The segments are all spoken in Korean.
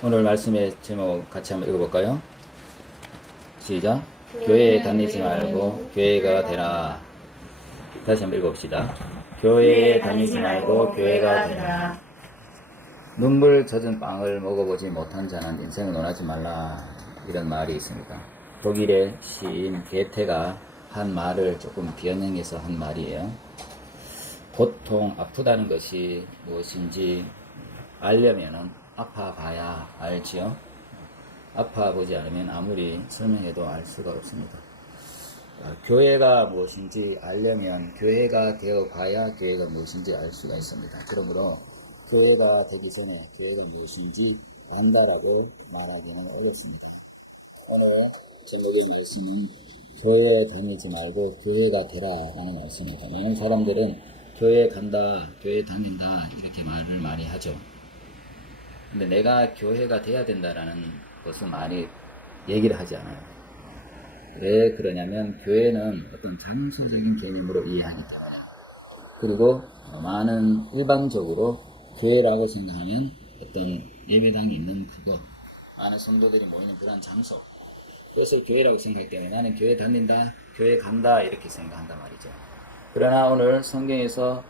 오늘 말씀의 제목 같이 한번 읽어볼까요? 시작. 교회에 다니지 말고 교회가 되라. 다시 한번 읽어봅시다. 교회에 다니지 말고 교회가 되라. 눈물 젖은 빵을 먹어보지 못한 자는 인생을 논하지 말라. 이런 말이 있습니다. 독일의 시인 게테가 한 말을 조금 변형해서 한 말이에요. 고통, 아프다는 것이 무엇인지 알려면은 아파봐야 알지요. 아파보지 않으면 아무리 설명해도 알 수가 없습니다. 교회가 무엇인지 알려면 교회가 되어봐야 교회가 무엇인지 알 수가 있습니다. 그러므로 교회가 되기 전에 교회가 무엇인지 안다라고 말하기는 어렵습니다. 오늘 제목의 말씀은 교회에 다니지 말고 교회가 되라라는 말씀입니다. 많은 사람들은 교회에 간다, 교회에 다닌다 이렇게 말을 많이 하죠. 근데 내가 교회가 돼야 된다라는 것은 많이 얘기를 하지 않아요. 왜 그러냐면 교회는 어떤 장소적인 개념으로 이해하기 때문에, 그리고 많은 일반적으로 교회라고 생각하면 어떤 예배당이 있는 그곳, 많은 성도들이 모이는 그런 장소, 그것을 교회라고 생각하기 때문에 나는 교회 다닌다, 교회 간다 이렇게 생각한단 말이죠. 그러나 오늘 성경에서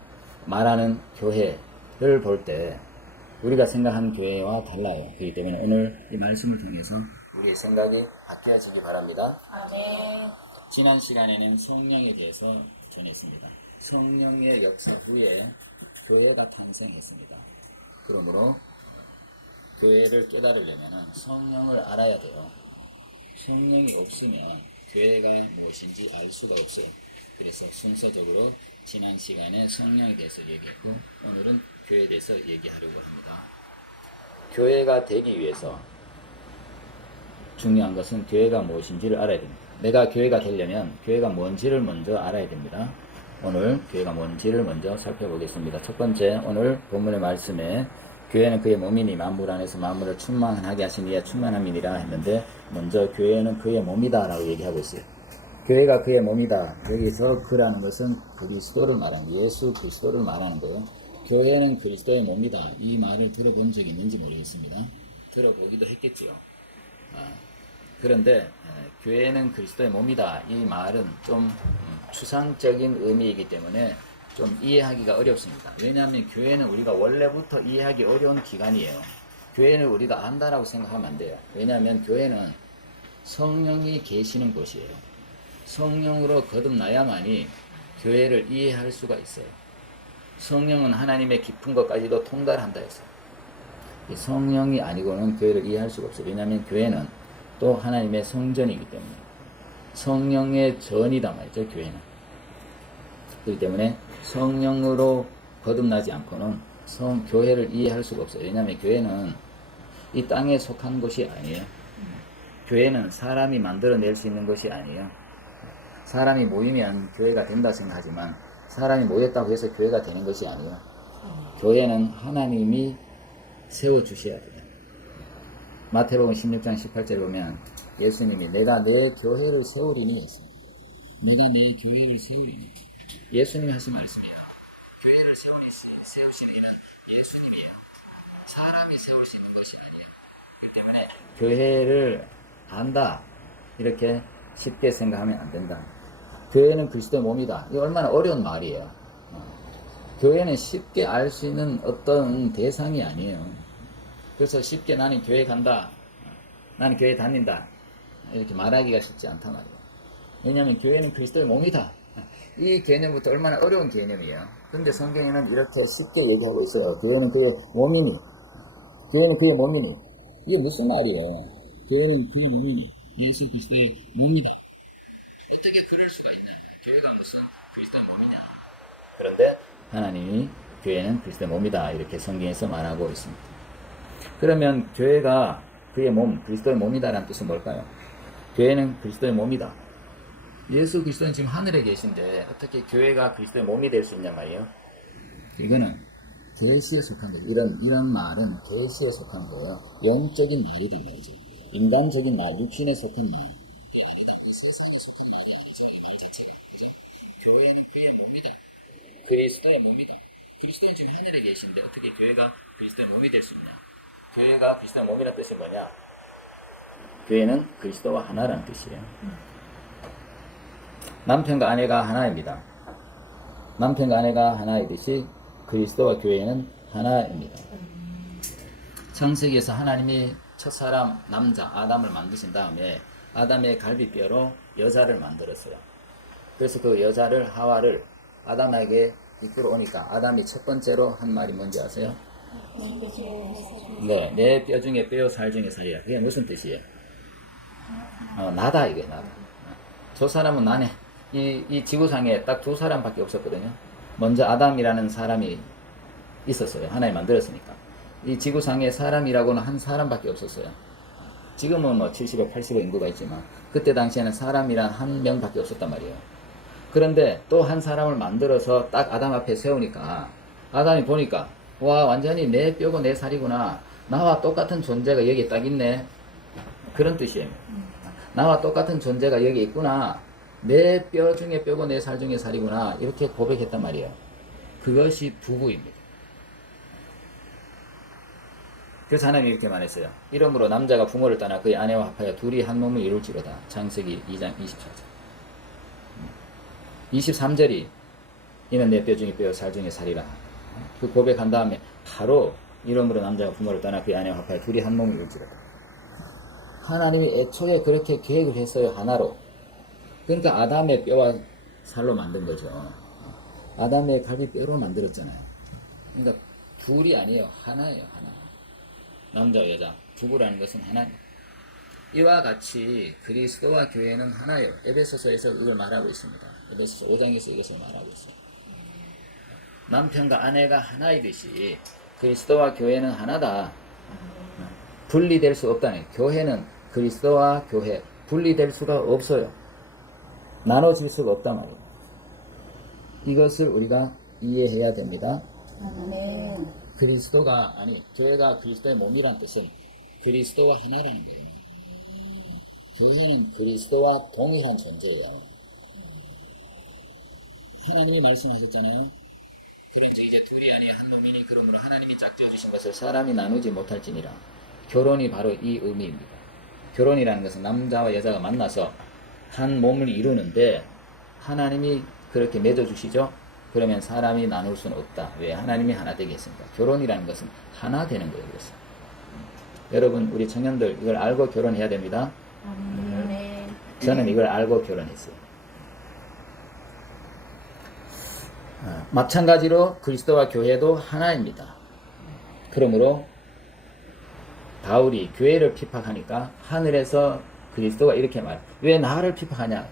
말하는 교회를 볼 때 우리가 생각하는 교회와 달라요. 그렇기 때문에 오늘 이 말씀을 통해서 우리의 생각이 바뀌어지기 바랍니다. 아멘. 지난 시간에는 성령에 대해서 전했습니다. 성령의 역사 후에 교회가 탄생했습니다. 그러므로 교회를 깨달으려면 성령을 알아야 돼요. 성령이 없으면 교회가 무엇인지 알 수가 없어요. 그래서 순서적으로 지난 시간에 성령에 대해서 얘기했고 오늘은 교회에 대해서 얘기하려고 합니다. 교회가 되기 위해서 중요한 것은 교회가 무엇인지를 알아야 됩니다. 내가 교회가 되려면 교회가 뭔지를 먼저 알아야 됩니다. 오늘 교회가 뭔지를 먼저 살펴보겠습니다. 첫 번째, 오늘 본문의 말씀에 교회는 그의 몸이니 만물 안에서 만물을 충만하게 하신 이에 충만함이니라 했는데, 먼저 교회는 그의 몸이다 라고 얘기하고 있어요. 교회가 그의 몸이다. 여기서 그라는 것은 그리스도를 말하는 거예요. 예수 그리스도를 말하는 거예요. 교회는 그리스도의 몸이다. 이 말을 들어본 적이 있는지 모르겠습니다. 들어보기도 했겠지요. 그런데 교회는 그리스도의 몸이다. 이 말은 좀 추상적인 의미이기 때문에 좀 이해하기가 어렵습니다. 왜냐하면 교회는 우리가 원래부터 이해하기 어려운 기관이에요. 교회는 우리가 안다라고 생각하면 안 돼요. 왜냐하면 교회는 성령이 계시는 곳이에요. 성령으로 거듭나야만이 교회를 이해할 수가 있어요. 성령은 하나님의 깊은 것까지도 통달한다 했어요. 성령이 아니고는 교회를 이해할 수가 없어요. 왜냐하면 교회는 또 하나님의 성전이기 때문에 성령의 전이다 말이죠. 교회는. 그렇기 때문에 성령으로 거듭나지 않고는 교회를 이해할 수가 없어요. 왜냐하면 교회는 이 땅에 속한 것이 아니에요. 교회는 사람이 만들어낼 수 있는 것이 아니에요. 사람이 모이면 교회가 된다 생각하지만 사람이 모였다고 해서 교회가 되는 것이 아니에요. 교회는 하나님이 세워주셔야 돼요. 마태복음 16장 18절에 보면 예수님이 내가 내 교회를 세우리니 했습니다. 내가 내 교회를 세우리니. 예수님이 하신 말씀이에요. 교회를 세우시는 이는 예수님이에요. 사람이 세울 수 있는 것이 아니에요. 그렇기 때문에 교회를 안다 이렇게 쉽게 생각하면 안 된다. 교회는 그리스도의 몸이다. 이게 얼마나 어려운 말이에요. 교회는 쉽게 알 수 있는 어떤 대상이 아니에요. 그래서 쉽게 나는 교회 간다, 나는 교회 다닌다 이렇게 말하기가 쉽지 않단 말이에요. 왜냐하면 교회는 그리스도의 몸이다. 이 개념부터 얼마나 어려운 개념이에요. 그런데 성경에는 이렇게 쉽게 얘기하고 있어요. 교회는 그의 몸이니, 교회는 그의 몸이니. 이게 무슨 말이에요? 교회는 그의 몸이니, 예수 그리스도의 몸이다. 어떻게 그럴 수가 있냐? 교회가 무슨 그리스도의 몸이냐? 그런데 하나님이 교회는 그리스도의 몸이다 이렇게 성경에서 말하고 있습니다. 그러면 교회가 그의 몸, 그리스도의 몸이다라는 뜻은 뭘까요? 교회는 그리스도의 몸이다. 예수 그리스도는 지금 하늘에 계신데 어떻게 교회가 그리스도의 몸이 될 수 있냔 말이에요. 이거는 계시에 속한 거예요. 이런 말은 계시에 속한 거예요. 영적인 말이 되죠. 인간적인 말, 육신에 속한 말. 교회는 그의 몸이다. 그리스도의 몸이다. 그리스도는 지금 하늘에 계신데 어떻게 교회가 그리스도의 몸이 될 수 있냐? 교회가 그리스도의 몸이라는 뜻이 뭐냐? 교회는 그리스도와 하나라는 뜻이에요. 남편과 아내가 하나입니다. 남편과 아내가 하나이듯이 그리스도와 교회는 하나입니다. 창세기에서 하나님이 첫사람 남자 아담을 만드신 다음에 아담의 갈비뼈로 여자를 만들었어요. 그래서 그 여자를 하와를 아담에게 이끌어 오니까 아담이 첫 번째로 한 말이 뭔지 아세요? 네, 내 뼈 중에 뼈, 살 중에 살이야. 그게 무슨 뜻이에요? 나다 이게 나다. 저 사람은 나네. 이 지구상에 딱 두 사람밖에 없었거든요. 먼저 아담이라는 사람이 있었어요. 하나님 만들었으니까. 이 지구상에 사람이라고는 한 사람밖에 없었어요. 지금은 뭐 70억, 80억 인구가 있지만 그때 당시에는 사람이란 한 명밖에 없었단 말이에요. 그런데 또 한 사람을 만들어서 딱 아담 앞에 세우니까 아담이 보니까 와 완전히 내 뼈고 내 살이구나. 나와 똑같은 존재가 여기 딱 있네. 그런 뜻이에요. 나와 똑같은 존재가 여기 있구나. 내 뼈 중에 뼈고 내 살 중에 살이구나. 이렇게 고백했단 말이에요. 그것이 부부입니다. 그래서 하나님이 이렇게 말했어요. 이러므로 남자가 부모를 떠나 그의 아내와 합하여 둘이 한 몸을 이룰지로다. 창세기 2장 24절. 23절이 이는 내 뼈 중에 뼈, 살 중에 살이라. 그 고백한 다음에 바로 이러므로 남자가 부모를 떠나 그의 아내와 합하여 둘이 한 몸을 이룰지로다. 하나님이 애초에 그렇게 계획을 했어요. 하나로. 그러니까 아담의 뼈와 살로 만든 거죠. 아담의 갈비뼈로 만들었잖아요. 그러니까 둘이 아니에요. 하나예요. 하나. 남자와 여자, 부부라는 것은 하나입니다. 이와 같이 그리스도와 교회는 하나예요. 에베소서에서 이걸 말하고 있습니다. 에베소서 5장에서 이것을 말하고 있어요. 남편과 아내가 하나이듯이 그리스도와 교회는 하나다. 분리될 수 없다네. 교회는 그리스도와 교회 분리될 수가 없어요. 나눠질 수가 없단 말이에요. 이것을 우리가 이해해야 됩니다. 아멘. 그리스도가 아니 교회가 그리스도의 몸이란 뜻은 그리스도와 하나라는 거예요. 교회는 그리스도와 동일한 존재예요. 하나님이 말씀하셨잖아요. 그런즉 이제 둘이 아니 한 몸이니 그러므로 하나님이 짝지어 주신 것을 사람이 나누지 못할지니라. 결혼이 바로 이 의미입니다. 결혼이라는 것은 남자와 여자가 만나서 한 몸을 이루는데 하나님이 그렇게 맺어주시죠. 그러면 사람이 나눌 수는 없다. 왜? 하나님이 하나 되게 했습니다. 결혼이라는 것은 하나 되는 거예요. 그래서 여러분 우리 청년들 이걸 알고 결혼해야 됩니다. 아멘. 저는 이걸 알고 결혼했어요. 마찬가지로 그리스도와 교회도 하나입니다. 그러므로 바울이 교회를 핍박하니까 하늘에서 그리스도가 이렇게 말해요. 왜 나를 핍박하냐?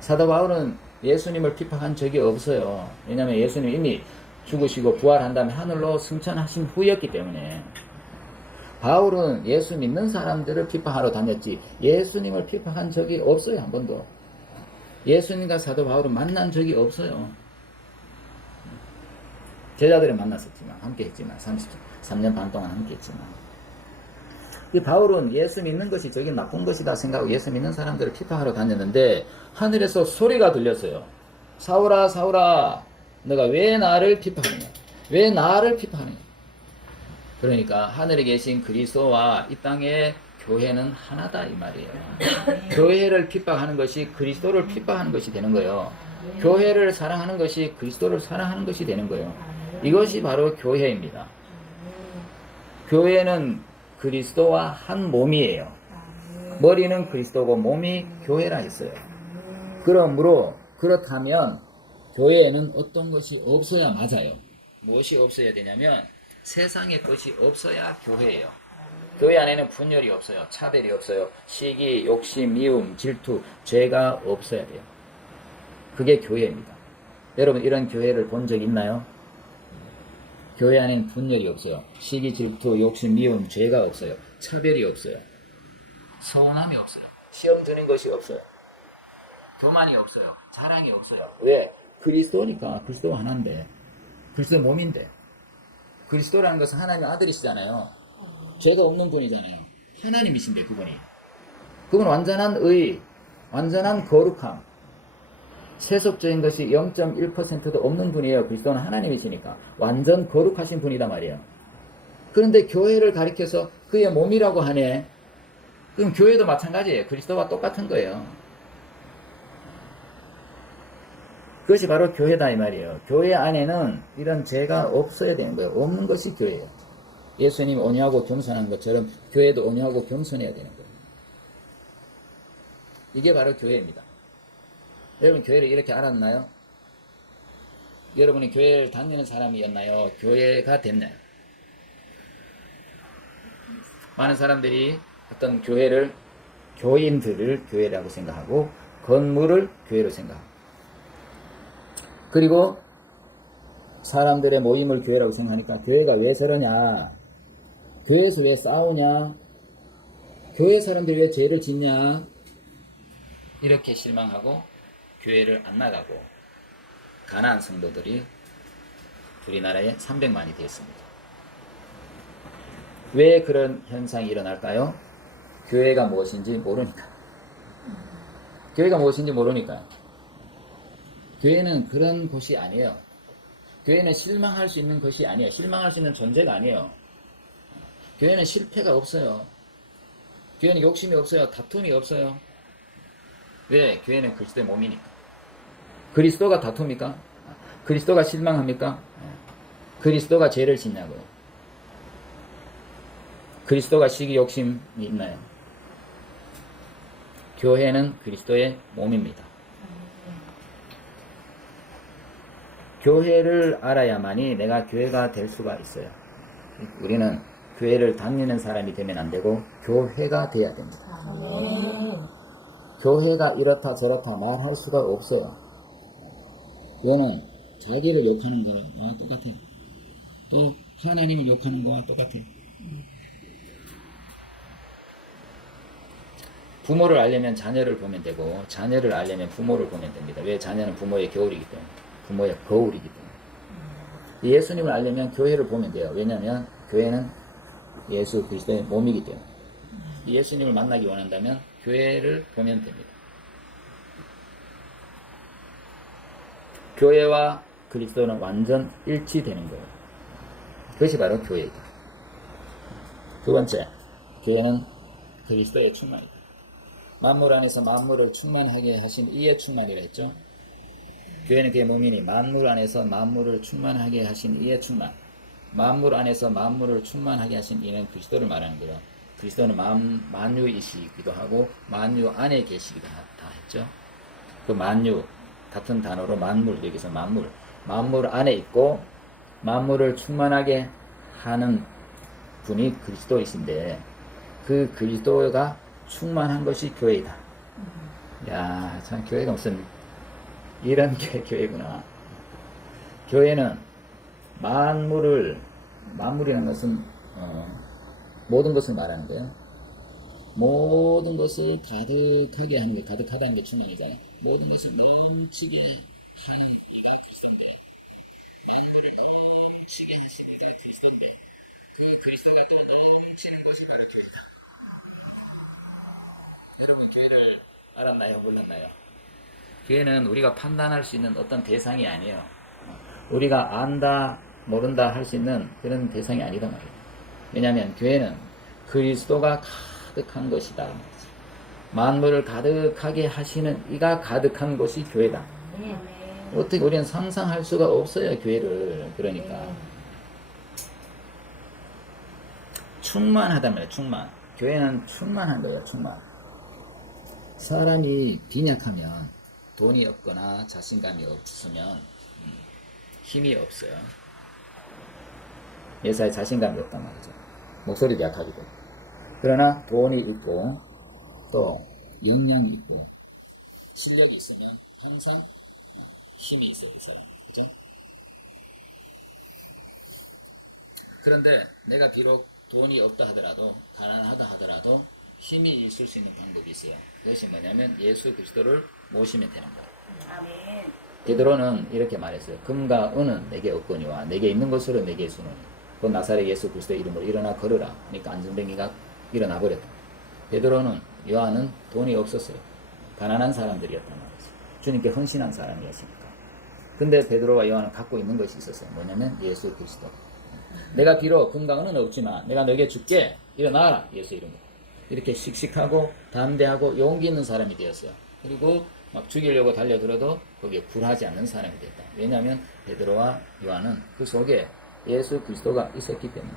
사도 바울은 예수님을 핍박한 적이 없어요. 왜냐하면 예수님이 이미 죽으시고 부활한 다음에 하늘로 승천하신 후였기 때문에. 바울은 예수 믿는 사람들을 핍박하러 다녔지 예수님을 핍박한 적이 없어요. 한 번도. 예수님과 사도 바울은 만난 적이 없어요. 제자들을 만났었지만 함께 했지만 33년 반 동안 함께 했지만 이 바울은 예수 믿는 것이 저기 나쁜 것이다 생각하고 예수 믿는 사람들을 핍박하러 다녔는데 하늘에서 소리가 들렸어요. 사울아 사울아 너가 왜 나를 핍박하느냐? 왜 나를 핍박하느냐? 그러니까 하늘에 계신 그리스도와 이 땅의 교회는 하나다 이 말이에요. 교회를 핍박하는 것이 그리스도를 핍박하는 것이 되는 거예요. 교회를 사랑하는 것이 그리스도를 사랑하는 것이 되는 거예요. 이것이 바로 교회입니다. 교회는 그리스도와 한 몸이에요. 머리는 그리스도고 몸이 교회라 했어요. 그러므로 그렇다면 교회에는 어떤 것이 없어야 맞아요. 무엇이 없어야 되냐면 세상의 것이 없어야 교회예요. 교회 안에는 분열이 없어요. 차별이 없어요. 시기, 욕심, 미움, 질투, 죄가 없어야 돼요. 그게 교회입니다. 여러분 이런 교회를 본 적 있나요? 교회 안에는 분열이 없어요. 시기, 질투, 욕심, 미움, 죄가 없어요. 차별이 없어요. 서운함이 없어요. 시험 드는 것이 없어요. 교만이 없어요. 자랑이 없어요. 왜? 그리스도니까. 그리스도가 하나인데. 그리스도의 몸인데. 그리스도라는 것은 하나님의 아들이시잖아요. 죄가 없는 분이잖아요. 하나님이신데 그분이. 그분은 완전한 의, 완전한 거룩함. 세속적인 것이 0.1%도 없는 분이에요. 그리스도는 하나님이시니까 완전 거룩하신 분이다 말이에요. 그런데 교회를 가리켜서 그의 몸이라고 하네. 그럼 교회도 마찬가지예요. 그리스도와 똑같은 거예요. 그것이 바로 교회다 이 말이에요. 교회 안에는 이런 죄가 없어야 되는 거예요. 없는 것이 교회예요. 예수님이 온유하고 겸손한 것처럼 교회도 온유하고 겸손해야 되는 거예요. 이게 바로 교회입니다. 여러분 교회를 이렇게 알았나요? 여러분이 교회를 다니는 사람이었나요? 교회가 됐나요? 많은 사람들이 어떤 교회를, 교인들을 교회라고 생각하고 건물을 교회로 생각하고, 그리고 사람들의 모임을 교회라고 생각하니까 교회가 왜 저러냐, 교회에서 왜 싸우냐, 교회 사람들이 왜 죄를 짓냐, 이렇게 실망하고 교회를 안 나가고 가난한 성도들이 우리나라에 300만이 되었습니다. 왜 그런 현상이 일어날까요? 교회가 무엇인지 모르니까. 교회가 무엇인지 모르니까요. 교회는 그런 곳이 아니에요. 교회는 실망할 수 있는 것이 아니에요. 실망할 수 있는 존재가 아니에요. 교회는 실패가 없어요. 교회는 욕심이 없어요. 다툼이 없어요. 왜? 교회는 그리스도의 몸이니까. 그리스도가 다툽니까? 그리스도가 실망합니까? 그리스도가 죄를 짓냐고요? 그리스도가 시기 욕심이 있나요? 교회는 그리스도의 몸입니다. 교회를 알아야만이 내가 교회가 될 수가 있어요. 우리는 교회를 다니는 사람이 되면 안 되고 교회가 돼야 됩니다. 교회가 이렇다 저렇다 말할 수가 없어요. 그거는 자기를 욕하는 거와 똑같아요. 또 하나님을 욕하는 거와 똑같아요. 부모를 알려면 자녀를 보면 되고 자녀를 알려면 부모를 보면 됩니다. 왜? 자녀는 부모의 겨울이기 때문에, 부모의 거울이기 때문에. 예수님을 알려면 교회를 보면 돼요. 왜냐하면 교회는 예수 그리스도의 몸이기 때문에. 예수님을 만나기 원한다면 교회를 보면 됩니다. 교회와 그리스도는 완전 일치되는 거예요. 그것이 바로 교회이다. 두 번째, 교회는 그리스도의 충만이다. 만물 안에서 만물을 충만하게 하신 이의 충만이라 했죠. 교회는 그의 몸이니 만물 안에서 만물을 충만하게 하신 이의 충만. 만물 안에서 만물을 충만하게 하신 이는 그리스도를 말하는 거예요. 그리스도는 만유이시기도 하고 만유 안에 계시기도 다 했죠. 그 만유 같은 단어로 만물, 여기서 만물 안에 있고 만물을 충만하게 하는 분이 그리스도이신데 그 그리스도가 충만한 것이 교회이다. 야, 참 교회가 무슨 이런 교회구나. 교회는 만물이라는 것은 모든 것을 말하는 거예요. 모든 것을 가득하게 하는 게, 가득하다는 게 충만이잖아요. 모든 것을 넘치게 하는 이가 그리스도인데, 만물을 넘치게 하시는 이가 그리스도인데, 그 그리스도가 또 넘치는 것이 바로 교회다. 여러분 교회를 알았나요? 몰랐나요? 교회는 우리가 판단할 수 있는 어떤 대상이 아니에요. 우리가 안다, 모른다 할 수 있는 그런 대상이 아니다 말이에요. 왜냐하면 교회는 그리스도가 가득한 것이다. 만물을 가득하게 하시는 이가 가득한 것이 교회다. 어떻게 우리는 상상할 수가 없어요, 교회를. 그러니까 충만하단 말이에요. 충만. 교회는 충만한 거예요. 충만. 사람이 빈약하면, 돈이 없거나 자신감이 없으면 힘이 없어요. 예사에 자신감이 없단 말이죠. 목소리도 약하기도. 그러나 돈이 있고 또 역량이 있고 실력이 있으면 항상 힘이 있어요, 이 사람. 그죠? 그런데 내가 비록 돈이 없다 하더라도, 가난하다 하더라도 힘이 있을 수 있는 방법이 있어요. 그것이 뭐냐면 예수 그리스도를 모시면 되는 거예요. 아멘. 베드로는 이렇게 말했어요. 금과 은은 내게 없거니와 내게 있는 것으로 내게 주노니 곧 나사렛 예수 그리스도의 이름으로 일어나 걸으라. 그러니까 안전뱅이가 일어나 버렸다. 베드로는, 요한은 돈이 없었어요. 가난한 사람들이었단 말이죠. 주님께 헌신한 사람이었으니까. 근데 베드로와 요한은 갖고 있는 것이 있었어요. 뭐냐면 예수 그리스도. 내가 비록 건강은 없지만 내가 너에게 줄게. 일어나라. 예수 이름으로. 이렇게 씩씩하고 담대하고 용기 있는 사람이 되었어요. 그리고 막 죽이려고 달려들어도 거기에 굴하지 않는 사람이 됐다. 왜냐하면 베드로와 요한은 그 속에 예수 그리스도가 있었기 때문에.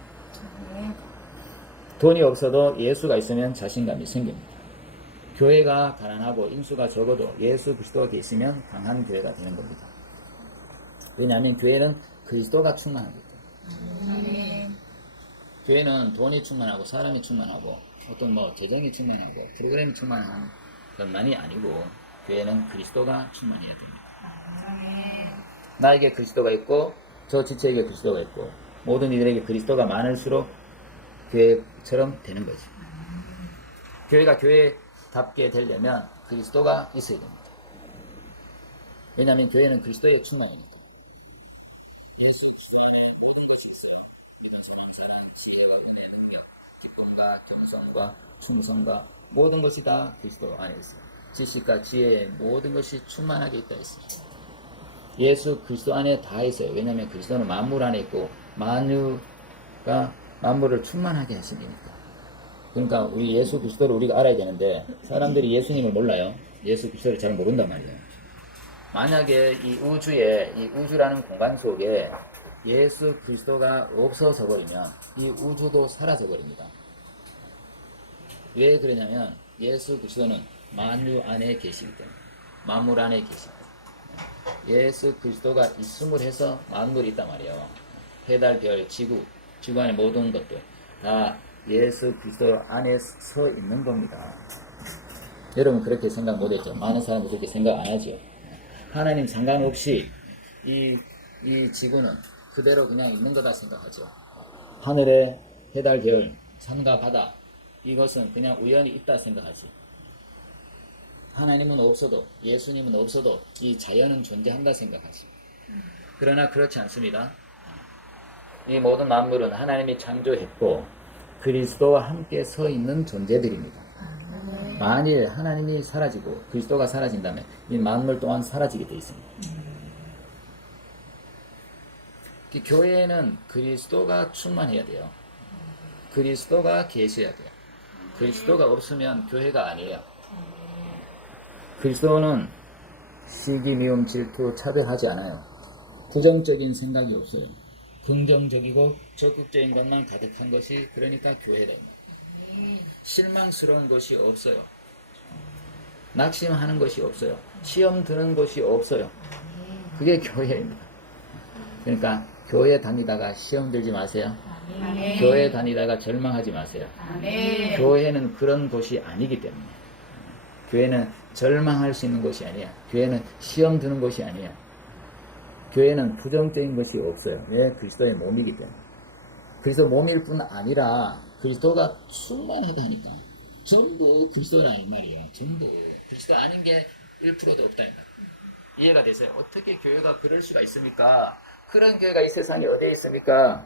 돈이 없어도 예수가 있으면 자신감이 생깁니다. 교회가 가난하고 인수가 적어도 예수 그리스도가 있으면 강한 교회가 되는 겁니다. 왜냐하면 교회는 그리스도가 충만하기 때문에. 교회는 돈이 충만하고 사람이 충만하고 어떤 뭐 재정이 충만하고 프로그램이 충만한 것만이 아니고 교회는 그리스도가 충만해야 됩니다. 나에게 그리스도가 있고 저 지체에게 그리스도가 있고 모든 이들에게 그리스도가 많을수록 교회처럼 되는 거지. 교회가 교회답게 되려면 그리스도가 있어야 됩니다. 왜냐하면 교회는 그리스도의 충만이니까. 예수 그리스도에는 모든 것이 있어요. 그래서 감사는 지혜와 은혜, 능력, 기쁨과 겸손과 충성과 모든 것이 다 그리스도 안에 있어요. 지식과 지혜 모든 것이 충만하게 있다 했어요. 예수 그리스도 안에 다 있어요. 왜냐하면 그리스도는 만물 안에 있고 만유가 만물을 충만하게 하시니까. 그러니까 우리 예수 그리스도를 우리가 알아야 되는데 사람들이 예수님을 몰라요. 예수 그리스도를 잘 모른단 말이에요. 만약에 이 우주에 이 우주라는 공간 속에 예수 그리스도가 없어져 버리면 이 우주도 사라져 버립니다. 왜 그러냐면 예수 그리스도는 만유 안에 계시기 때문에. 만물 안에 계시기 때문에. 예수 그리스도가 있음을 해서 만물이 있단 말이에요. 해달, 별, 지구 안의 모든 것들 다 예수 그리스도 안에 서 있는 겁니다. 여러분 그렇게 생각 못했죠? 많은 사람들이 그렇게 생각 안 하죠. 하나님 상관없이 이 지구는 그대로 그냥 있는 거다 생각하죠. 하늘에 해달, 별, 산과 바다 이것은 그냥 우연히 있다 생각하지. 하나님은 없어도 예수님은 없어도 이 자연은 존재한다 생각하지. 그러나 그렇지 않습니다. 이 모든 만물은 하나님이 창조했고 그리스도와 함께 서 있는 존재들입니다. 만일 하나님이 사라지고 그리스도가 사라진다면 이 만물 또한 사라지게 되어 있습니다. 교회에는 그리스도가 충만해야 돼요. 그리스도가 계셔야 돼요. 그리스도가 없으면 교회가 아니에요. 그리스도는 시기, 미움, 질투, 차별하지 않아요. 부정적인 생각이 없어요. 긍정적이고 적극적인 것만 가득한 것이 그러니까 교회다. 실망스러운 것이 없어요. 낙심하는 것이 없어요. 시험 드는 것이 없어요. 그게 교회입니다. 그러니까 교회 다니다가 시험 들지 마세요. 교회 다니다가 절망하지 마세요. 교회는 그런 곳이 아니기 때문에. 교회는 절망할 수 있는 곳이 아니야. 교회는 시험 드는 곳이 아니야. 교회는 부정적인 것이 없어요. 왜? 그리스도의 몸이기 때문에. 그리스도 몸일 뿐 아니라 그리스도가 충만하다니까. 전부 그리스도라 이 말이에요. 전부. 그리스도 아닌 게 1%도 없다 이 말. 이해가 되세요? 어떻게 교회가 그럴 수가 있습니까? 그런 교회가 이 세상에 어디에 있습니까?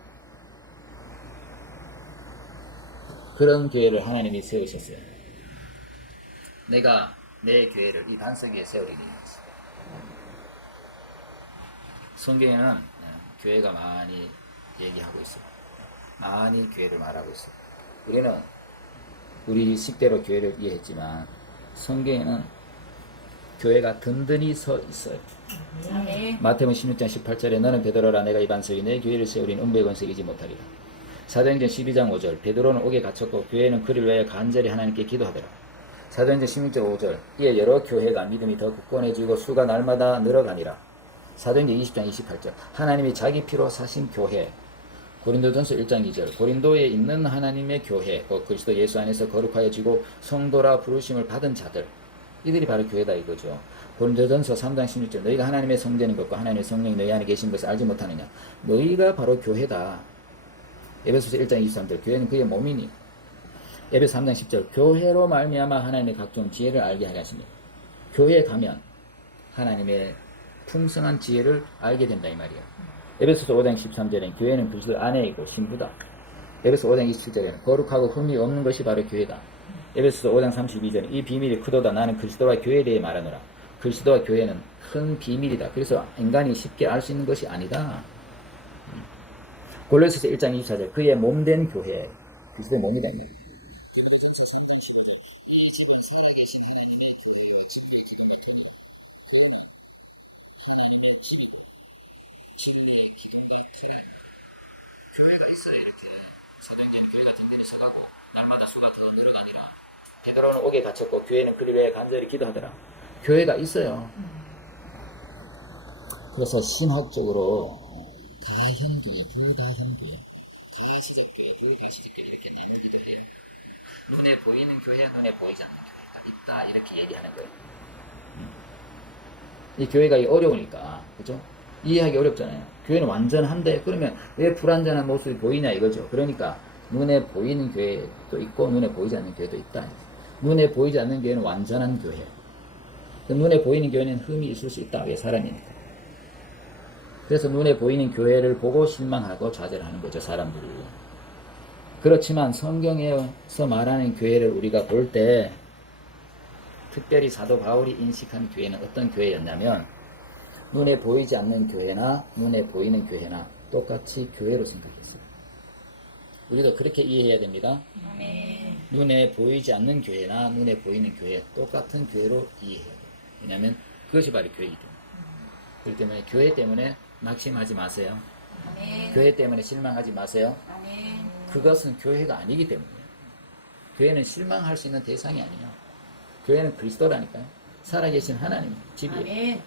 그런 교회를 하나님이 세우셨어요. 내가 내 교회를 이 반석 위에 세우리니. 성경에는 교회가 많이 얘기하고 있어요. 많이 교회를 말하고 있어요. 우리는 우리 식대로 교회를 이해했지만 성경에는 교회가 든든히 서 있어요. 마태복음 16장 18절에 너는 베드로라 내가 이 반석이 내 교회를 세우린 음부의 권세를 이기지 못하리라. 사도행전 12장 5절 베드로는 옥에 갇혔고 교회는 그를 위하여 간절히 하나님께 기도하더라. 사도행전 16장 5절 이에 여러 교회가 믿음이 더 굳건해지고 수가 날마다 늘어가니라. 사도행전 20장 28절 하나님이 자기 피로 사신 교회. 고린도전서 1장 2절 고린도에 있는 하나님의 교회 그리스도 예수 안에서 거룩하여지고 성도라 부르심을 받은 자들 이들이 바로 교회다 이거죠. 고린도전서 3장 16절 너희가 하나님의 성전인 것과 하나님의 성령이 너희 안에 계신 것을 알지 못하느냐. 너희가 바로 교회다. 에베소서 1장 23절 교회는 그의 몸이니. 에베소 3장 10절 교회로 말미암아 하나님의 각종 지혜를 알게 하게 하십니다. 교회에 가면 하나님의 풍성한 지혜를 알게 된다 이 말이에요. 에베소서 5장 13절엔 교회는 그리스도 안에 있고 신부다. 에베소 5장 27절에는 거룩하고 흠이 없는 것이 바로 교회다. 에베소서 5장 32절에 이 비밀이 크도다 나는 그리스도와 교회에 대해 말하노라. 그리스도와 교회는 큰 비밀이다. 그래서 인간이 쉽게 알 수 있는 것이 아니다. 골로새서 1장 24절 그의 몸된 교회 그리스도의 몸이 됩니다. 베드로는 옥에 갇혔고 교회는 그를 위해 간절히 기도하더라. 교회가 있어요. 그래서 신학적으로 다현교회, 불다현교회, 가시적교회, 불가시적교회 이렇게 나누기도 해요. 눈에 보이는 교회, 눈에 보이지 않는 교회가 있다 이렇게 얘기하는 거예요. 이 교회가 어려우니까 그죠? 이해하기 어렵잖아요. 교회는 완전한데 그러면 왜 불완전한 모습이 보이냐 이거죠. 그러니까 눈에 보이는 교회도 있고 눈에 보이지 않는 교회도 있다. 눈에 보이지 않는 교회는 완전한 교회. 눈에 보이는 교회는 흠이 있을 수 있다. 왜 사람이니까. 그래서 눈에 보이는 교회를 보고 실망하고 좌절하는 거죠. 사람들이. 그렇지만 성경에서 말하는 교회를 우리가 볼 때 특별히 사도 바울이 인식한 교회는 어떤 교회였냐면 눈에 보이지 않는 교회나 눈에 보이는 교회나 똑같이 교회로 생각했어요. 우리도 그렇게 이해해야 됩니다. 눈에 보이지 않는 교회나 눈에 보이는 교회 똑같은 교회로 이해해야 돼요. 왜냐하면 그것이 바로 교회이기 때문에. 그렇기 때문에 교회 때문에 낙심하지 마세요. 교회 때문에 실망하지 마세요. 그것은 교회가 아니기 때문이에요. 교회는 실망할 수 있는 대상이 아니에요. 교회는 그리스도라니까요. 살아계신 하나님 집이에요.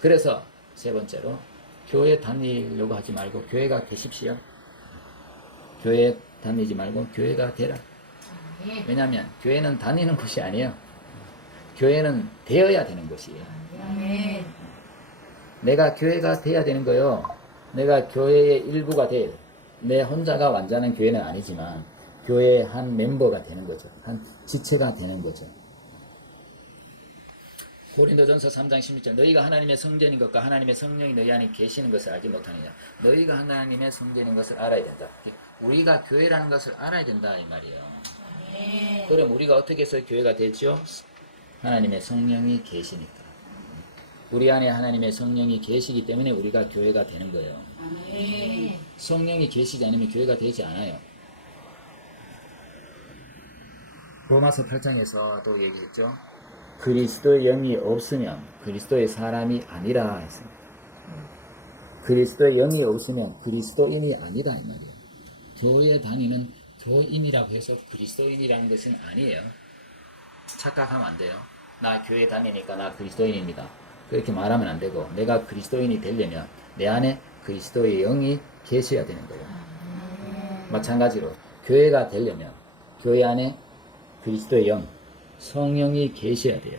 그래서 세 번째로 교회 다니려고 하지 말고 교회가 되십시오. 교회 다니지 말고 교회가 되라. 왜냐하면 교회는 다니는 것이 아니에요. 교회는 되어야 되는 것이에요. 내가 교회가 돼야 되는 거요. 내가 교회의 일부가 돼. 내 혼자가 완전한 교회는 아니지만 교회의 한 멤버가 되는 거죠. 한 지체가 되는 거죠. 고린도전서 3장 16절 너희가 하나님의 성전인 것과 하나님의 성령이 너희 안에 계시는 것을 알지 못하느냐. 너희가 하나님의 성전인 것을 알아야 된다. 우리가 교회라는 것을 알아야 된다 이 말이에요. 그럼 우리가 어떻게 해서 교회가 되죠? 하나님의 성령이 계시니까. 우리 안에 하나님의 성령이 계시기 때문에 우리가 교회가 되는 거예요. 성령이 계시지 않으면 교회가 되지 않아요. 로마서 8장에서도 얘기했죠. 그리스도의 영이 없으면 그리스도의 사람이 아니라 했습니다. 그리스도의 영이 없으면 그리스도인이 아니다 이 말이에요. 교회 다니는 교인이라고 해서 그리스도인이라는 것은 아니에요. 착각하면 안 돼요. 나 교회 다니니까 나 그리스도인입니다. 그렇게 말하면 안 되고 내가 그리스도인이 되려면 내 안에 그리스도의 영이 계셔야 되는 거예요. 마찬가지로 교회가 되려면 교회 안에 그리스도의 영, 성령이 계셔야 돼요.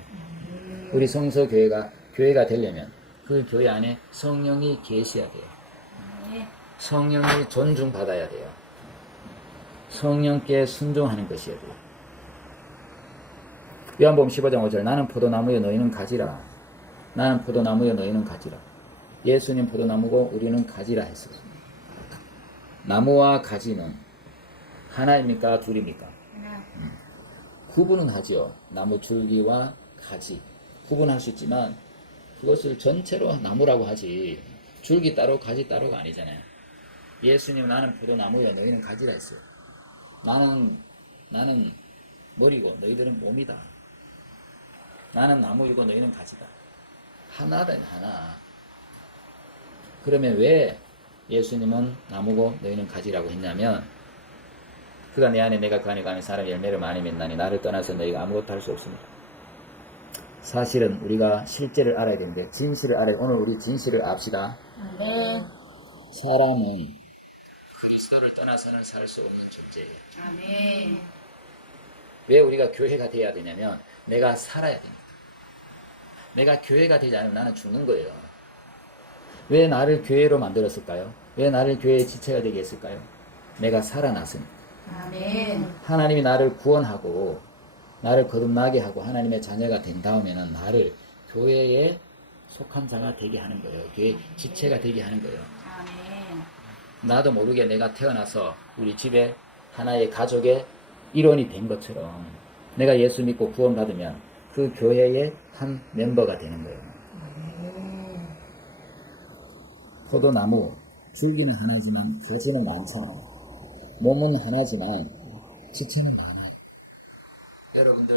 우리 성서교회가 되려면 그 교회 안에 성령이 계셔야 돼요. 성령이 존중받아야 돼요. 성령께 순종하는 것이어야 돼요. 요한복음 15장 5절 나는 포도나무여 너희는 가지라. 나는 포도나무여 너희는 가지라. 예수님 포도나무고 우리는 가지라 했어요. 나무와 가지는 하나입니까? 둘입니까? 구분은 하죠. 나무 줄기와 가지 구분할 수 있지만 그것을 전체로 나무라고 하지 줄기 따로 가지 따로가 아니잖아요. 예수님 나는 포도나무여 너희는 가지라 했어요. 나는 머리고 너희들은 몸이다. 나는 나무이고 너희는 가지다. 하나다 하나. 그러면 왜 예수님은 나무고 너희는 가지라고 했냐면 그가 내 안에 내가 그 안에 가면 사람이 열매를 많이 맺나니 나를 떠나서 너희가 아무것도 할 수 없습니다. 사실은 우리가 실제를 알아야 되는데 진실을 알아야 오늘 우리 진실을 압시다. 사람은 그리스도를 떠나서는 살 수 없는 존재예요. 아멘. 왜 우리가 교회가 돼야 되냐면 내가 살아야 되니까. 내가 교회가 되지 않으면 나는 죽는 거예요. 왜 나를 교회로 만들었을까요? 왜 나를 교회의 지체가 되게 했을까요? 내가 살아났으니까. 아멘. 하나님이 나를 구원하고 나를 거듭나게 하고 하나님의 자녀가 된 다음에는 나를 교회에 속한 자가 되게 하는 거예요. 교회 지체가 되게 하는 거예요. 아멘. 나도 모르게 내가 태어나서 우리 집에 하나의 가족의 일원이 된 것처럼 내가 예수 믿고 구원받으면 그 교회의 한 멤버가 되는 거예요. 포도나무 줄기는 하나지만 가지는 많잖아요. 몸은 하나지만 지체는 많아요. 여러분들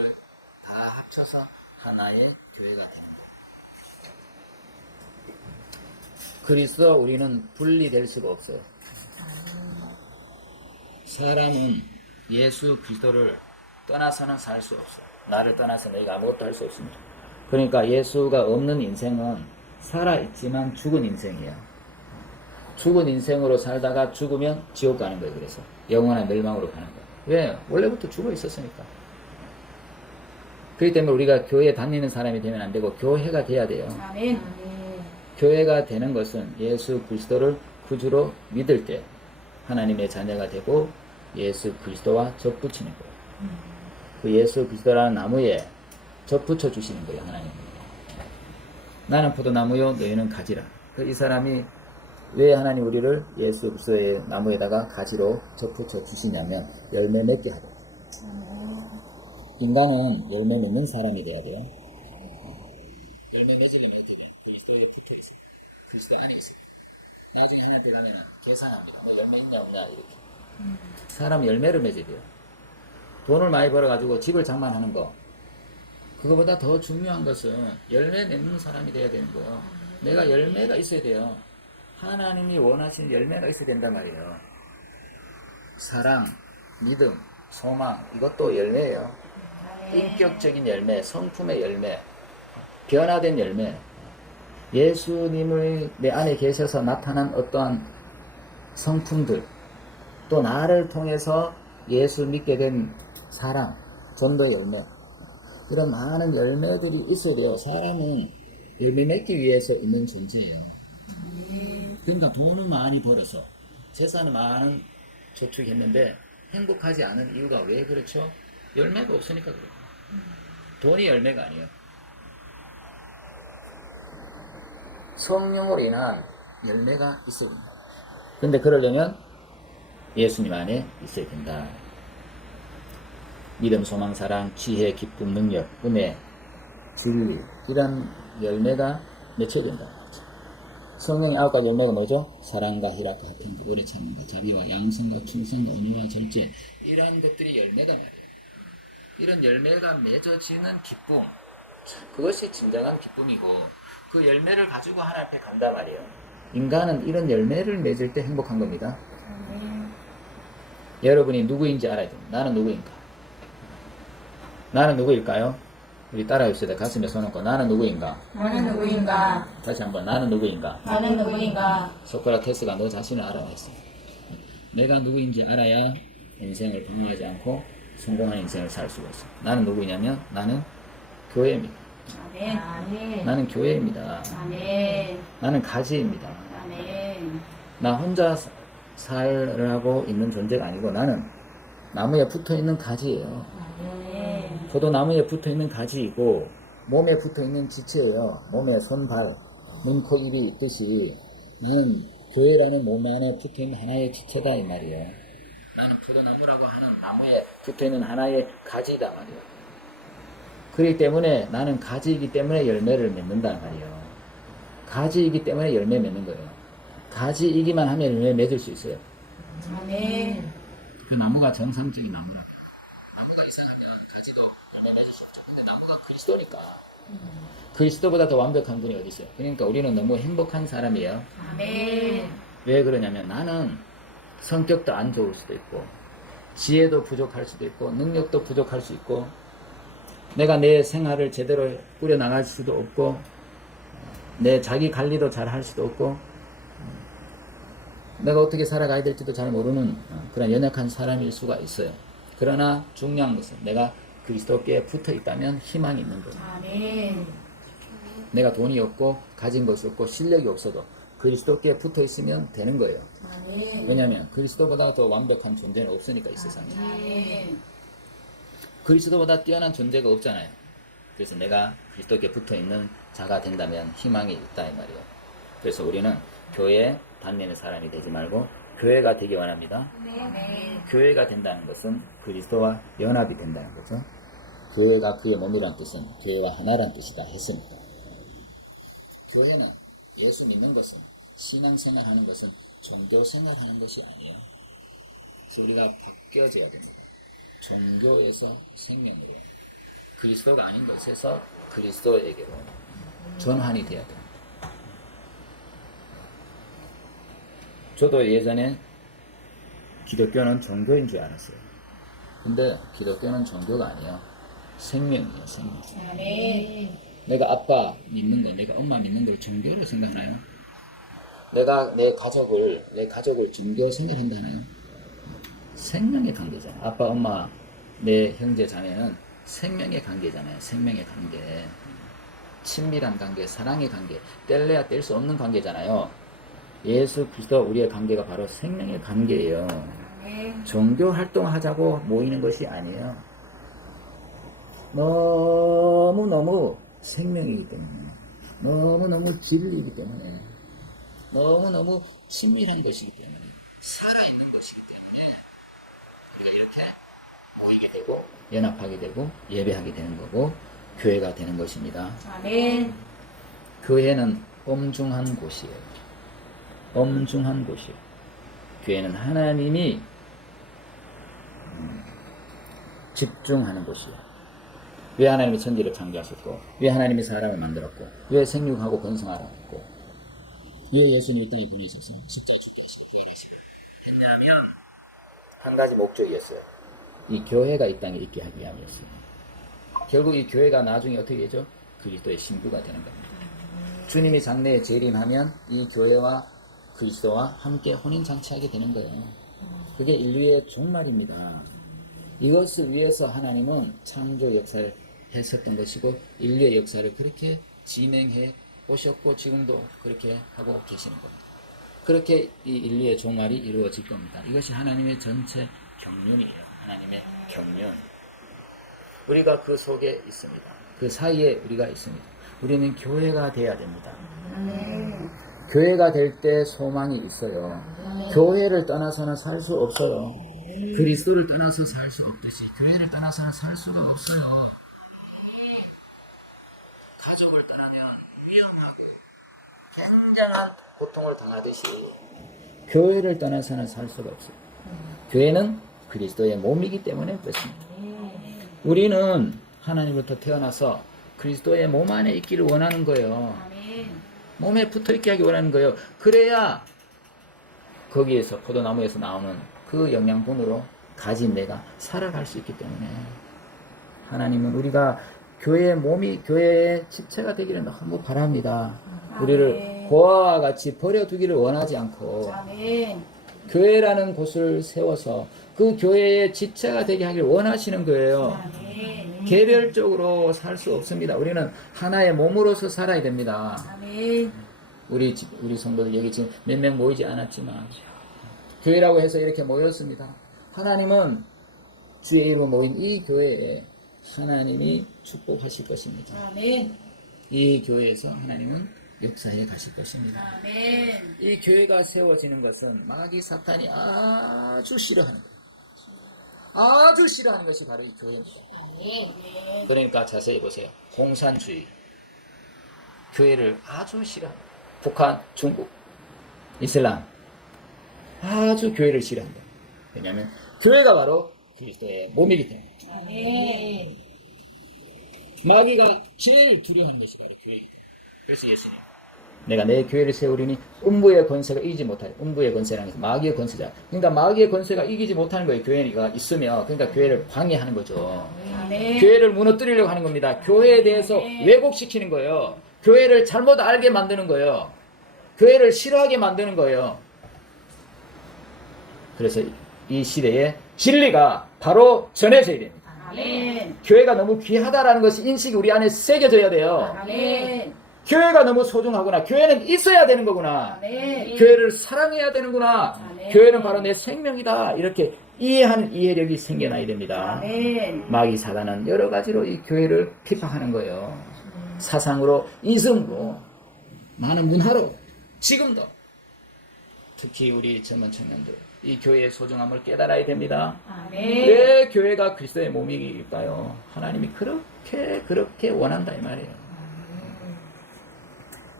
다 합쳐서 하나의 교회가 되는 거예요. 그리스도와 우리는 분리될 수가 없어요. 사람은 예수 그리스도를 떠나서는 살 수 없어요. 나를 떠나서 너희가 아무것도 할 수 없습니다. 그러니까 예수가 없는 인생은 살아있지만 죽은 인생이에요. 죽은 인생으로 살다가 죽으면 지옥 가는 거예요. 그래서 영원한 멸망으로 가는 거예요. 왜? 원래부터 죽어 있었으니까. 그렇기 때문에 우리가 교회에 다니는 사람이 되면 안 되고 교회가 돼야 돼요. 아멘. 교회가 되는 것은 예수 그리스도를 구주로 믿을 때 하나님의 자녀가 되고 예수 그리스도와 접붙이는 거예요. 그 예수 그리스도라는 나무에 접붙여 주시는 거예요. 하나님. 나는 포도나무요 너희는 가지라. 이 사람이 왜 하나님 우리를 예수 그리스도의 나무에다가 가지로 접붙여 주시냐면 열매 맺게 하려. 인간은 열매 맺는 사람이 돼야 돼요. 열매 맺으려면 어떻게 돼요? 그리스도에 붙어 있어요. 그리스도 안에 있어요. 나중에 하나님께 가면 계산합니다. 너 열매 있냐 없냐 이렇게. 사람 열매를 맺어야 돼요. 돈을 많이 벌어가지고 집을 장만하는 거. 그거보다 더 중요한 것은 열매 맺는 사람이 돼야 되는 거예요. 내가 열매가 있어야 돼요. 하나님이 원하시는 열매가 있어야 된단 말이에요. 사랑, 믿음, 소망 이것도 열매예요. 인격적인 열매, 성품의 열매, 변화된 열매. 예수님을 내 안에 계셔서 나타난 어떠한 성품들, 또 나를 통해서 예수 믿게 된 사랑, 전도의 열매, 이런 많은 열매들이 있어야 돼요. 사람은 열매 맺기 위해서 있는 존재예요. 그러니까 돈을 많이 벌어서 재산을 많은 저축했는데 행복하지 않은 이유가 왜 그렇죠? 열매가 없으니까 그래요. 돈이 열매가 아니에요. 성령으로 인한 열매가 있어야 된다. 근데 그러려면 예수님 안에 있어야 된다. 믿음, 소망, 사랑, 지혜, 기쁨, 능력, 은혜, 진리 이런 열매가 맺혀야 된다. 성령의 9가지 열매가 뭐죠? 사랑과 희락과 화평과 오래 참음과 자비와 양성과 충성과 온유와 절제 이러한 것들이 열매가 말이에요. 이런 열매가 맺어지는 기쁨, 그것이 진정한 기쁨이고 그 열매를 가지고 하나님 앞에 간단 말이에요. 인간은 이런 열매를 맺을 때 행복한 겁니다. 여러분이 누구인지 알아야 됩니다. 나는 누구인가? 나는 누구일까요? 우리 따라합시다. 가슴에 손 얹고 나는 누구인가? 나는 누구인가? 다시 한번 나는 누구인가? 나는 누구인가? 소크라테스가 너 자신을 알아냈어. 내가 누구인지 알아야 인생을 방황하지 않고 성공한 인생을 살 수가 있어. 나는 누구냐면 나는 교회입니다. 아멘. 아멘. 나는 교회입니다. 아멘. 나는 가지입니다. 아멘. 나 혼자 살라고 있는 존재가 아니고 나는 나무에 붙어있는 가지예요. 아멘. 포도나무에 붙어있는 가지이고 몸에 붙어있는 지체예요. 몸에 손, 발, 눈, 코, 입이 있듯이 나는 교회라는 몸 안에 붙어있는 하나의 지체다 이 말이에요. 나는 포도나무라고 하는 나무에 붙어있는 하나의 가지이다 말이에요. 그렇기 때문에 나는 가지이기 때문에 열매를 맺는다 말이에요. 가지이기 때문에 열매 맺는 거예요. 가지이기만 하면 열매 맺을 수 있어요. 아멘. 그 나무가 정상적인 나무라. 나무가 이상하면 가지도 열매 맺을 수 없죠. 근데 나무가 그리스도니까. 그리스도보다 더 완벽한 분이 어디 있어요? 그러니까 우리는 너무 행복한 사람이에요. 아멘. 왜 그러냐면 나는 성격도 안 좋을 수도 있고 지혜도 부족할 수도 있고 능력도 부족할 수 있고 내가 내 생활을 제대로 꾸려나갈 수도 없고 내 자기 관리도 잘 할 수도 없고 내가 어떻게 살아가야 될지도 잘 모르는 그런 연약한 사람일 수가 있어요. 그러나 중요한 것은 내가 그리스도께 붙어 있다면 희망이 있는 거예요. 아멘. 내가 돈이 없고 가진 것이 없고 실력이 없어도 그리스도께 붙어 있으면 되는 거예요. 아멘. 왜냐하면 그리스도보다 더 완벽한 존재는 없으니까 이 세상에. 아멘. 그리스도보다 뛰어난 존재가 없잖아요. 그래서 내가 그리스도께 붙어 있는 자가 된다면 희망이 있다 이 말이에요. 그래서 우리는 교회에 다니는 사람이 되지 말고 교회가 되기 원합니다. 네. 교회가 된다는 것은 그리스도와 연합이 된다는 거죠. 교회가 그의 몸이란 뜻은 교회와 하나란 뜻이다 했으니까. 교회는 예수 믿는 것은 신앙생활 하는 것은 종교 생활하는 것이 아니에요. 그래서 우리가 바뀌어져야 됩니다. 종교에서 생명으로, 그리스도가 아닌 것에서 그리스도에게로 전환이 돼야 돼요. 저도 예전에 기독교는 종교인 줄 알았어요. 근데 기독교는 종교가 아니에요. 생명이에요, 생명. 아멘. 내가 아빠 믿는 거, 내가 엄마 믿는 걸 종교로 생각하나요? 내가 내 가족을 종교 생각한다나요? 생명의 관계잖아요. 아빠, 엄마, 내 형제, 자매는 생명의 관계잖아요. 생명의 관계. 친밀한 관계, 사랑의 관계, 뗄래야 뗄 수 없는 관계잖아요. 예수 그리스도 우리의 관계가 바로 생명의 관계예요. 아멘. 종교 활동하자고 모이는 것이 아니에요. 너무너무 생명이기 때문에, 너무너무 진리이기 때문에, 너무너무 친밀한 것이기 때문에, 살아있는 것이기 때문에 우리가 이렇게 모이게 되고 연합하게 되고 예배하게 되는 거고 교회가 되는 것입니다. 아멘. 교회는 엄중한 곳이에요. 엄중한 곳이에요. 교회는 하나님이 집중하는 곳이에요. 왜 하나님이 천지를 창조하셨고, 왜 하나님이 사람을 만들었고, 왜 생육하고 번성하라 했고, 왜 예수님이 땅에 보내셨어요? 십자가에 죽으시고 했냐면 한 가지 목적이었어요. 이 교회가 이 땅에 있게 하기 위함이었어요. 결국 이 교회가 나중에 어떻게 되죠? 그리스도의 신부가 되는 겁니다. 주님이 장래에 재림하면 이 교회와 그리스도와 함께 혼인잔치하게 되는 거예요. 그게 인류의 종말입니다. 이것을 위해서 하나님은 창조 역사를 했었던 것이고 인류의 역사를 그렇게 진행해 오셨고 지금도 그렇게 하고 계시는 겁니다. 그렇게 이 인류의 종말이 이루어질 겁니다. 이것이 하나님의 전체 경륜이에요. 하나님의 경륜. 우리가 그 속에 있습니다. 그 사이에 우리가 있습니다. 우리는 교회가 돼야 됩니다. 교회가 될 때 소망이 있어요. 교회를 떠나서는 살 수 없어요. 그리스도를 떠나서 살 수 없듯이 교회를 떠나서는 살 수가 없어요. 가족을 떠나면 위험하고 굉장한 고통을 당하듯이 교회를 떠나서는 살 수가 없어요. 교회는 그리스도의 몸이기 때문에 그렇습니다. 우리는 하나님부터 태어나서 그리스도의 몸 안에 있기를 원하는 거예요. 몸에 붙어있게 하기 원하는 거예요. 그래야 거기에서 포도나무에서 나오는 그 영양분으로 가진 내가 살아갈 수 있기 때문에 하나님은 우리가 교회의 몸이 교회의 집체가 되기를 너무 바랍니다. 우리를 고아와 같이 버려두기를 원하지 않고 교회라는 곳을 세워서 그 교회의 지체가 되게 하기를 원하시는 거예요. 개별적으로 살 수 없습니다. 우리는 하나의 몸으로서 살아야 됩니다. 우리 성도들 여기 지금 몇 명 모이지 않았지만 교회라고 해서 이렇게 모였습니다. 하나님은 주의 이름으로 모인 이 교회에 하나님이 축복하실 것입니다. 이 교회에서 하나님은 역사해 가실 것입니다. 이 교회가 세워지는 것은 마귀 사탄이 아주 싫어하는 거예요. 아주 싫어하는 것이 바로 이 교회입니다. 그러니까 자세히 보세요. 공산주의 교회를 아주 싫어합니다. 북한, 중국, 이슬람 아주 교회를 싫어한다. 왜냐하면 교회가 바로 그리스도의 몸이기 때문에. 마귀가 제일 두려워하는 것이 바로 교회이기 때문에. 그래서 예수님 내가 내 교회를 세우리니 음부의 권세가 이기지 못하리. 음부의 권세라는 것은 마귀의 권세자. 그러니까 마귀의 권세가 이기지 못하는 거예요. 교회가 있으면. 그러니까 교회를 방해하는 거죠. 교회를 무너뜨리려고 하는 겁니다. 교회에 대해서 왜곡시키는 거예요. 교회를 잘못 알게 만드는 거예요. 교회를 싫어하게 만드는 거예요. 그래서 이 시대에 진리가 바로 전해져야 됩니다. 교회가 너무 귀하다라는 것이 인식이 우리 안에 새겨져야 돼요. 교회가 너무 소중하구나. 교회는 있어야 되는 거구나. 교회를 사랑해야 되는구나. 교회는 바로 내 생명이다. 이렇게 이해하는 이해력이 생겨나야 됩니다. 마귀 사단은 여러 가지로 이 교회를 핍박하는 거예요. 사상으로, 이성으로, 많은 문화로, 지금도 특히 우리 젊은 청년들 이 교회의 소중함을 깨달아야 됩니다. 왜 교회가 그리스도의 몸이길까요? 하나님이 그렇게 원한다 이 말이에요.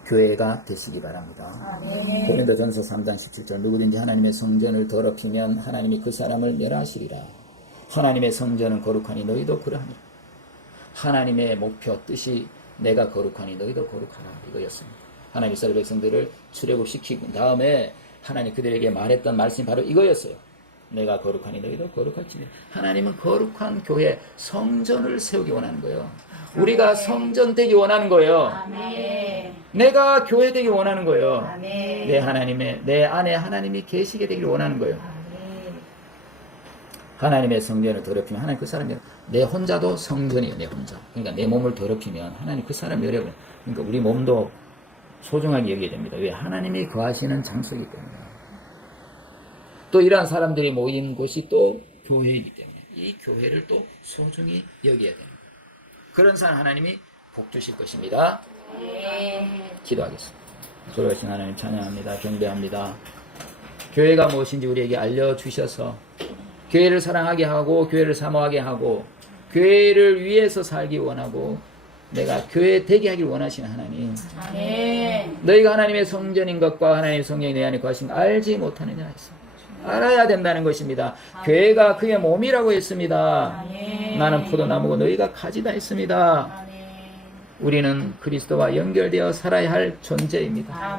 교회가 되시기 바랍니다. 고린도전서 3장 17절 누구든지 하나님의 성전을 더럽히면 하나님이 그 사람을 멸하시리라. 하나님의 성전은 거룩하니 너희도 그러하니라. 하나님의 목표 뜻이 내가 거룩하니 너희도 거룩하라 이거였습니다. 하나님 이스라엘 백성들을 출애굽시키고 다음에 하나님 그들에게 말했던 말씀이 바로 이거였어요. 내가 거룩하니 너희도 거룩할지니. 하나님은 거룩한 교회 성전을 세우기 원하는 거예요. 우리가 성전 되기 원하는 거예요. 내가 교회 되기 원하는 거예요. 내 안에 하나님이 계시게 되기를 원하는 거예요. 하나님의 성전을 더럽히면 하나님 그 사람이 내 혼자도 성전이에요. 내 혼자. 그러니까 내 몸을 더럽히면 하나님 그 사람이 어려워요. 그러니까 우리 몸도 소중하게 여겨야 됩니다. 왜? 하나님이 거하시는 장소이기 때문에. 또 이러한 사람들이 모인 곳이 또 교회이기 때문에 이 교회를 또 소중히 여겨야 됩니다. 그런 사람 하나님이 복 주실 것입니다. 기도하겠습니다. 소리하신 하나님 찬양합니다. 경배합니다. 교회가 무엇인지 우리에게 알려주셔서 교회를 사랑하게 하고 교회를 사모하게 하고 교회를 위해서 살기 원하고 내가 교회 되게 하길 원하시는 하나님. 너희가 하나님의 성전인 것과 하나님의 성령이 내 안에 거하신 걸 알지 못하느냐 했습니다. 알아야 된다는 것입니다. 교회가 그의 몸이라고 했습니다. 나는 포도나무고 너희가 가지다 했습니다. 우리는 그리스도와 연결되어 살아야 할 존재입니다.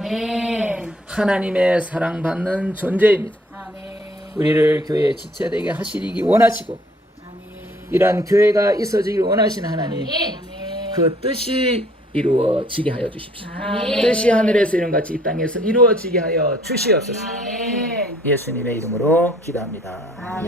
하나님의 사랑받는 존재입니다. 우리를 교회의 지체되게 하시기 원하시고 이러한 교회가 있어지길 원하시는 하나님, 그 뜻이 이루어지게 하여 주십시오. 뜻이 하늘에서 이룬같이 이 땅에서 이루어지게 하여 주시옵소서. 예수님의 이름으로 기도합니다.